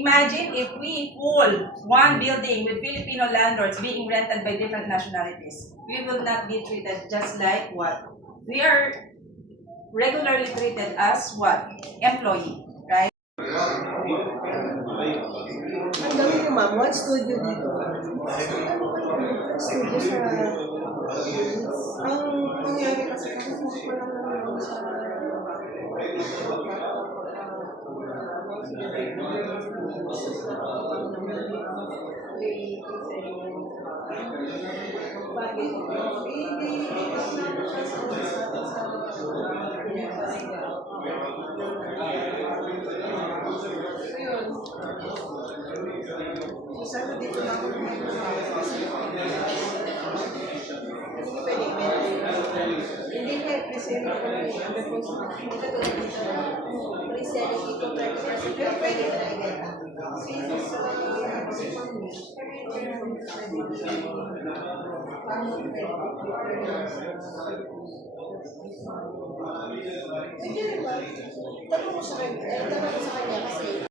Imagine if we full one building with Filipino landlords being rented by different nationalities. We will not be treated just like what? We are regularly treated as what? Employee, right? Ang gawin mo, ma'am, one studio dito. Studio sa... Ang nangyari kasi wala naman sa... Sana dito na ako hindi ka present ko lang under construction. Ito tulad dito. Present dito, pero pwede na i-get. Since Pwede rin ba? Tanong mo sa kanya kasi